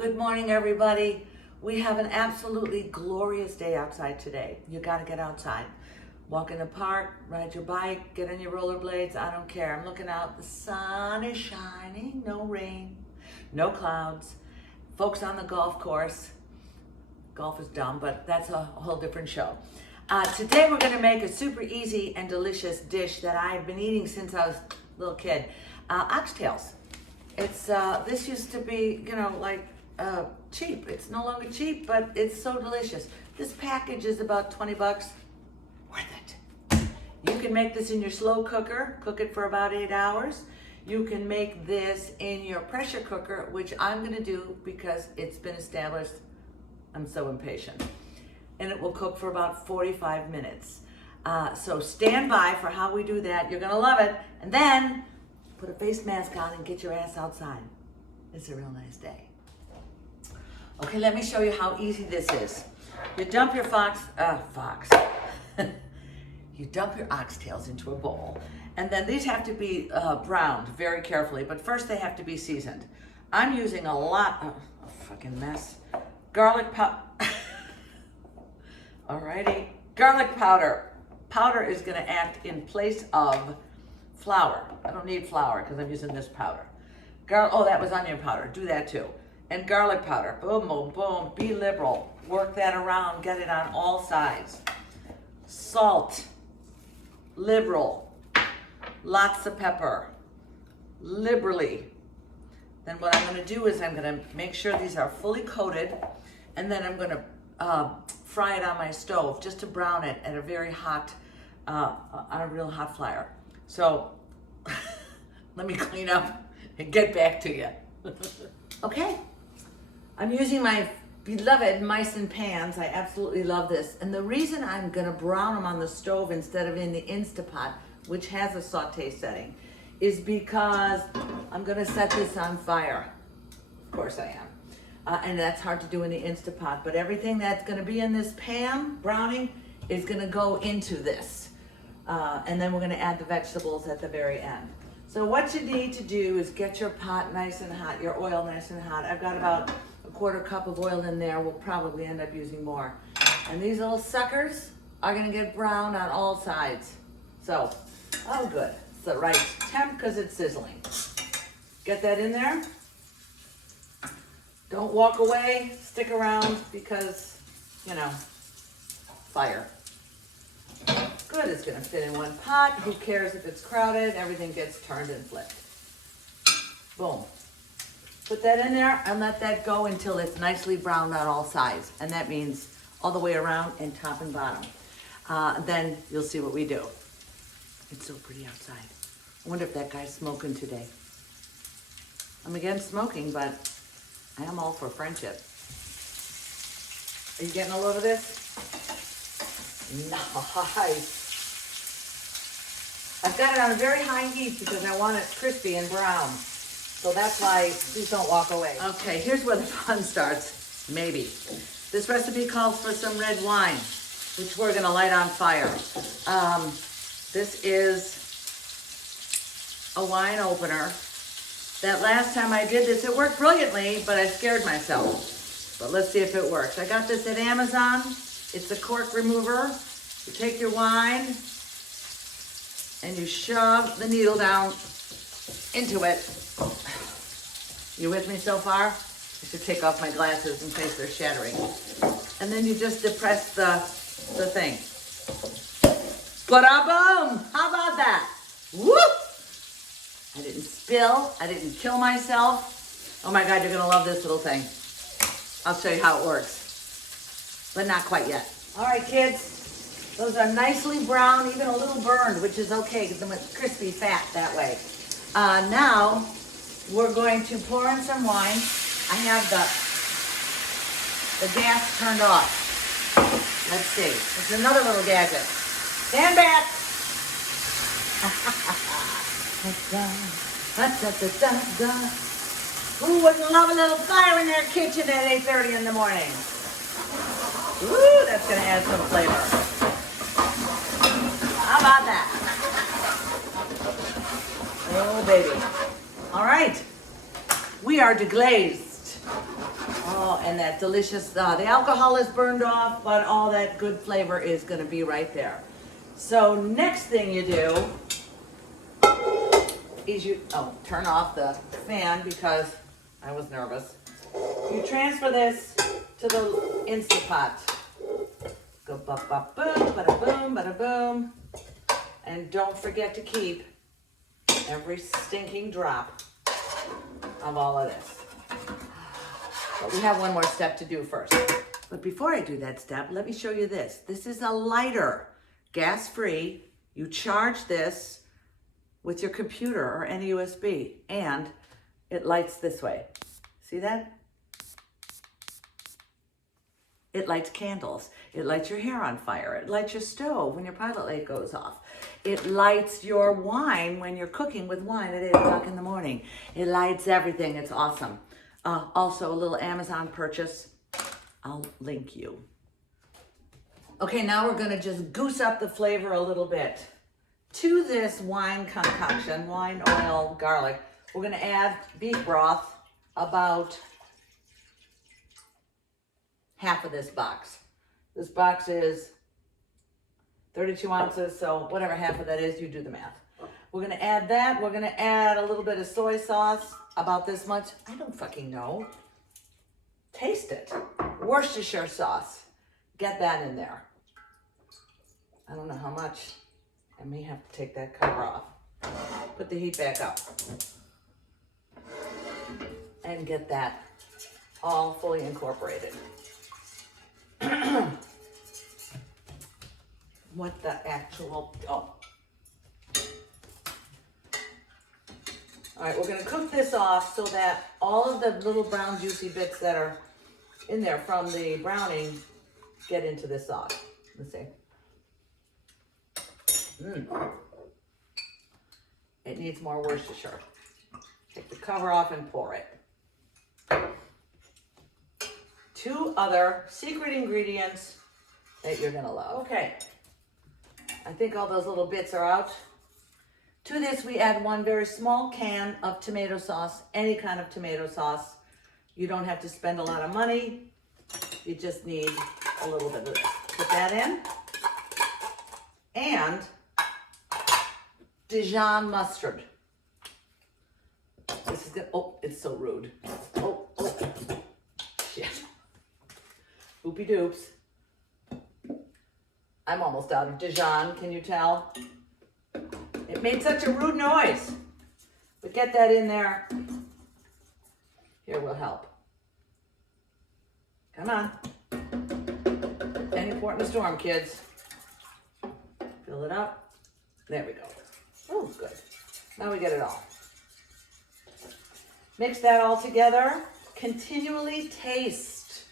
Good morning, everybody. We have an absolutely glorious day outside today. You got to get outside. Walk in the park, ride your bike, get on your rollerblades. I don't care. I'm looking out. The sun is shining. No rain, no clouds. Folks on the golf course. Golf is dumb, but that's a whole different show. Today we're going to make a super easy and delicious dish that I've been eating since I was a little kid. Oxtails. It's this used to be, cheap. It's no longer cheap, but it's so delicious. This package is about 20 bucks. Worth it. You can make this in your slow cooker, cook it for about 8 hours. You can make this in your pressure cooker, which I'm gonna do because it's been established. I'm so impatient. And it will cook for about 45 minutes. So stand by for how we do that. You're gonna love it. And then put a face mask on and get your ass outside. It's a real nice day. Okay, let me show you how easy this is. You dump your you dump your oxtails into a bowl. And then these have to be browned very carefully, but first they have to be seasoned. I'm using a lot, fucking mess. Garlic powder. Alrighty, garlic powder. Powder is gonna act in place of flour. I don't need flour because I'm using this powder. That was onion powder, do that too. And garlic powder, boom, boom, boom, be liberal. Work that around, get it on all sides. Salt, liberal. Lots of pepper, liberally. Then what I'm gonna do is I'm gonna make sure these are fully coated, and then I'm gonna fry it on my stove just to brown it at a very hot, on a real hot fire. So let me clean up and get back to you. Okay, I'm using my beloved mice and pans. I absolutely love this. And the reason I'm gonna brown them on the stove instead of in the Instapot, which has a saute setting, is because I'm gonna set this on fire. Of course I am. And that's hard to do in the Instapot, but everything that's gonna be in this pan, browning, is gonna go into this. And then we're gonna add the vegetables at the very end. So what you need to do is get your pot nice and hot, your oil nice and hot. I've got about a quarter cup of oil in there. We'll probably end up using more. And these little suckers are gonna get brown on all sides. So, oh good, it's the right temp because it's sizzling. Get that in there. Don't walk away, stick around because, fire. Good, it's gonna fit in one pot. Who cares if it's crowded? Everything gets turned and flipped. Boom. Put that in there and let that go until it's nicely browned on all sides. And that means all the way around and top and bottom. Then you'll see what we do. It's so pretty outside. I wonder if that guy's smoking today. I'm against smoking, but I am all for friendship. Are you getting a load of this? Nice. I've got it on a very high heat because I want it crispy and brown. So that's why, please don't walk away. Okay, here's where the fun starts, maybe. This recipe calls for some red wine, which we're gonna light on fire. This is a wine opener. That last time I did this, it worked brilliantly, but I scared myself. But let's see if it works. I got this at Amazon. It's a cork remover. You take your wine and you shove the needle down into it. You with me so far? I should take off my glasses in case they're shattering. And then you just depress the thing. Ba-da-boom! How about that? Whoop! I didn't spill. I didn't kill myself. Oh my God, you're gonna love this little thing. I'll show you how it works, but not quite yet. All right, kids, those are nicely brown, even a little burned, which is okay because it's crispy fat that way. Now, we're going to pour in some wine. I have the gas turned off. Let's see, it's another little gadget. Stand back. Who wouldn't love a little fire in their kitchen at 8:30 in the morning? Ooh, that's gonna add some flavor. How about that? Oh, baby. All right, we are deglazed. Oh, and that delicious, the alcohol is burned off, but all that good flavor is gonna be right there. So next thing you do is turn off the fan because I was nervous. You transfer this to the Instant Pot. Go ba-ba-boom, bada-boom, bada-boom. And don't forget to keep every stinking drop of all of this. But we have one more step to do first. But before I do that step, let me show you this. This is a lighter, gas-free. You charge this with your computer or any USB, and it lights this way. See that? It lights candles. It lights your hair on fire. It lights your stove when your pilot light goes off. It lights your wine when you're cooking with wine at 8 o'clock in the morning. It lights everything. It's awesome. Also, a little Amazon purchase. I'll link you. Okay, now we're gonna just goose up the flavor a little bit. To this wine concoction, wine, oil, garlic, we're gonna add beef broth, about half of this box. This box is 32 ounces, so whatever half of that is, you do the math. We're gonna add that. We're gonna add a little bit of soy sauce, about this much. I don't fucking know. Taste it. Worcestershire sauce. Get that in there. I don't know how much. I may have to take that cover off. Put the heat back up. And get that all fully incorporated. What the actual, oh. All right, we're gonna cook this off so that all of the little brown juicy bits that are in there from the browning get into this sauce. Let's see. It needs more Worcestershire. Take the cover off and pour it. 2 other secret ingredients that you're gonna love. Okay, I think all those little bits are out. To this, we add 1 very small can of tomato sauce, any kind of tomato sauce. You don't have to spend a lot of money. You just need a little bit of this. Put that in. And Dijon mustard. This is good. Oh, it's so rude. Oh, shit. Oopie doops. I'm almost out of Dijon, can you tell? It made such a rude noise. But get that in there. Here will help. Come on. Penny port in the storm, kids. Fill it up. There we go. Oh, good. Now we get it all. Mix that all together. Continually taste.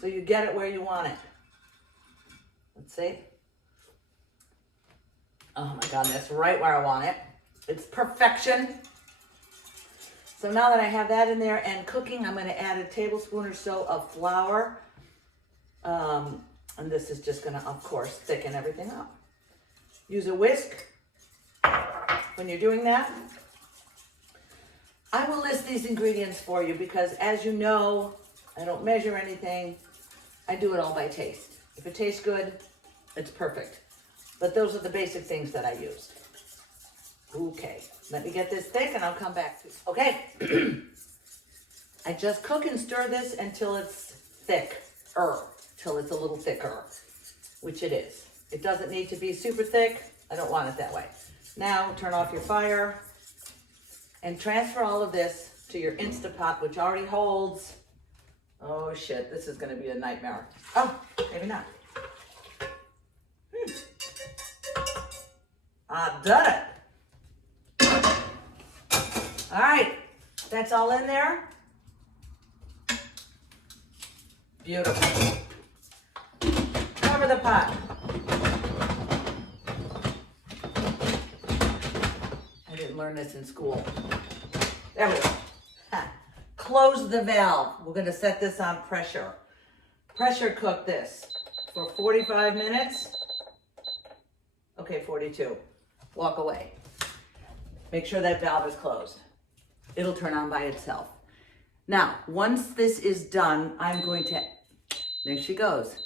So you get it where you want it. Let's see. Oh my God, that's right where I want it. It's perfection. So now that I have that in there and cooking, I'm gonna add a tablespoon or so of flour. And this is just gonna, of course, thicken everything up. Use a whisk when you're doing that. I will list these ingredients for you because, as you know, I don't measure anything. I do it all by taste. If it tastes good, it's perfect. But those are the basic things that I used. Okay, let me get this thick and I'll come back to it. Okay, I just cook and stir this until it's thicker, till it's a little thicker, which it is. It doesn't need to be super thick. I don't want it that way. Now turn off your fire and transfer all of this to your Instant Pot, which already holds, oh shit, this is gonna be a nightmare. Oh, maybe not. I done it. All right, that's all in there. Beautiful. Cover the pot. I didn't learn this in school. There we go. Ha. Close the valve. We're gonna set this on pressure. Pressure cook this for 45 minutes. Okay, 42. Walk away. Make sure that valve is closed. It'll turn on by itself. Now, once this is done, I'm going to, there she goes.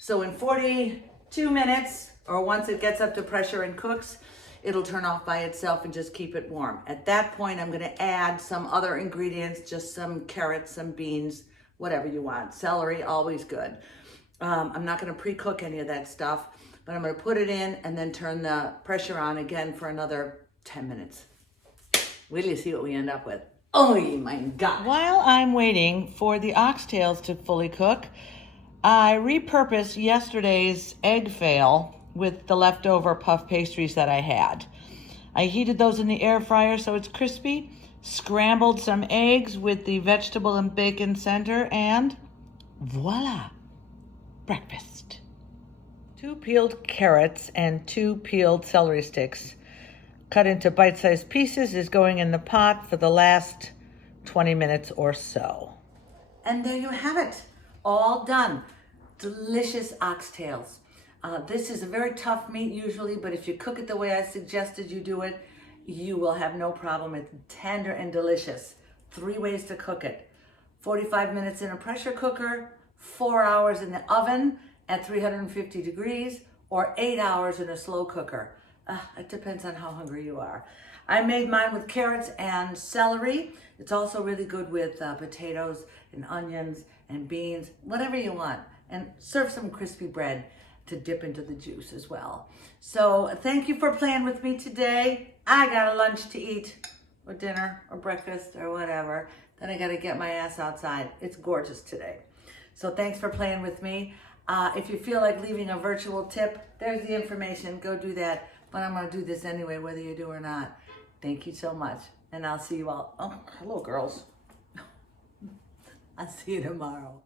So in 42 minutes, or once it gets up to pressure and cooks, it'll turn off by itself and just keep it warm. At that point, I'm gonna add some other ingredients, just some carrots, some beans, whatever you want. Celery, always good. I'm not gonna pre-cook any of that stuff, but I'm gonna put it in and then turn the pressure on again for another 10 minutes. Wait till you see what we end up with. Oh my God. While I'm waiting for the oxtails to fully cook, I repurposed yesterday's egg fail with the leftover puff pastries that I had. I heated those in the air fryer so it's crispy, scrambled some eggs with the vegetable and bacon center, and voila, breakfast. 2 peeled carrots and 2 peeled celery sticks cut into bite-sized pieces is going in the pot for the last 20 minutes or so. And there you have it, all done. Delicious oxtails. This is a very tough meat usually, but if you cook it the way I suggested you do it, you will have no problem. It's tender and delicious. 3 ways to cook it. 45 minutes in a pressure cooker, 4 hours in the oven at 350 degrees, or 8 hours in a slow cooker. It depends on how hungry you are. I made mine with carrots and celery. It's also really good with potatoes and onions and beans, whatever you want. And serve some crispy bread to dip into the juice as well. So thank you for playing with me today. I got a lunch to eat, or dinner, or breakfast, or whatever. Then I gotta get my ass outside. It's gorgeous today. So thanks for playing with me. If you feel like leaving a virtual tip, there's the information. Go do that. But I'm gonna do this anyway, whether you do or not. Thank you so much. And I'll see you all. Oh, hello girls. I'll see you tomorrow.